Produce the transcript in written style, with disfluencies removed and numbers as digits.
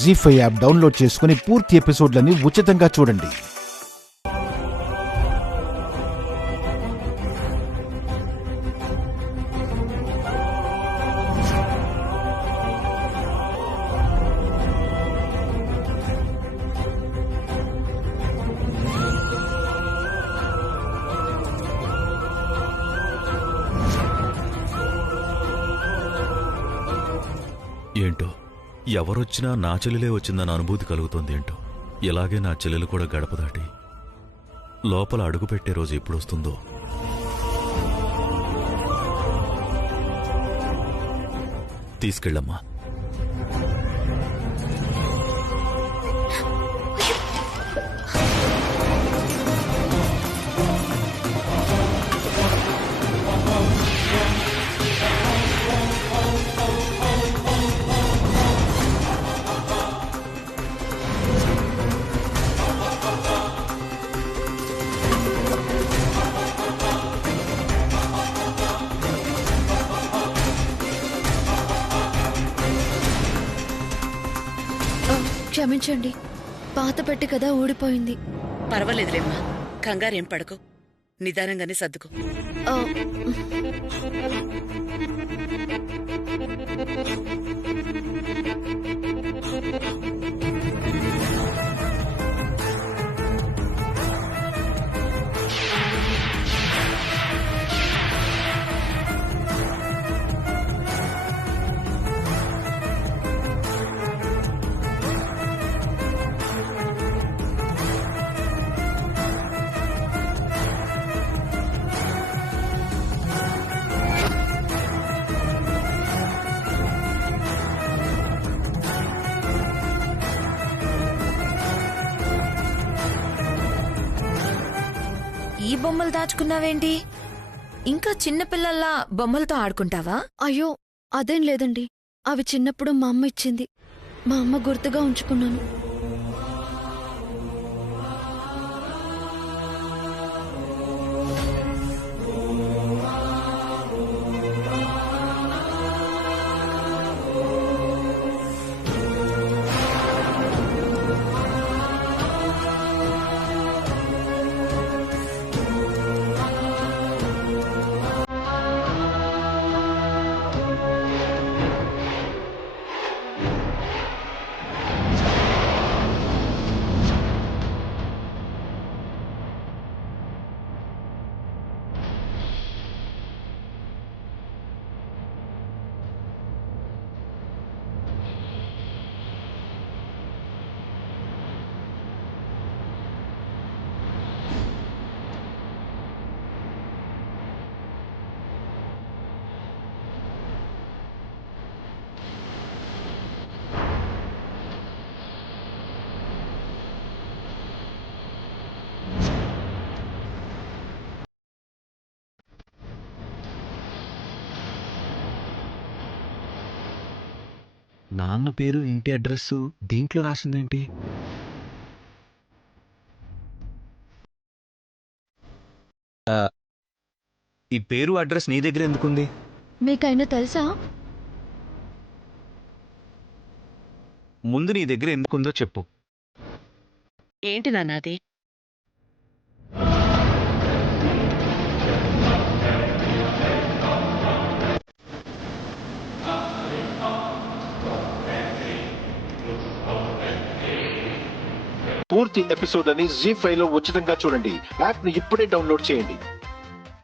జీ5 app download చేసుకుని పూర్తి ఎపిసోడ్లని ఉచితంగా చూడండి. ఏంటో ఎవరొచ్చినా నా చెల్లెలే వచ్చిందన్న అనుభూతి కలుగుతోంది. ఏంటో ఇలాగే నా చెల్లెలు కూడా గడప దాటి లోపల అడుగుపెట్టే రోజు ఎప్పుడొస్తుందో. తీసుకెళ్ళమ్మా. క్షమించండి, పాత పెట్టి కదా ఊడిపోయింది. పర్వాలేదులేమ్మా, కంగారేం పడకు, నిదానంగానే సర్దుకో. ఈ బొమ్మలు దాచుకున్నావేంటి? ఇంకా చిన్నపిల్లల్లా బొమ్మలతో ఆడుకుంటావా? అయ్యో, అదేం లేదండి. అవి చిన్నప్పుడు మా అమ్మ ఇచ్చింది. మా అమ్మ గుర్తుగా ఉంచుకున్నాను. నాన్న పేరు, ఇంటి అడ్రస్ దీంట్లో రాసిందేంటి? ఈ పేరు అడ్రస్ నీ దగ్గర ఎందుకుంది? మీకైనా తెలుసా? ముందు నీ దగ్గర ఎందుకుందో చెప్పు. ఏంటి నాన్నది? పూర్తి ఎపిసోడ్ అని జీ5 లో ఉచితంగా చూడండి. యాప్ ని ఇప్పుడే డౌన్లోడ్ చేయండి.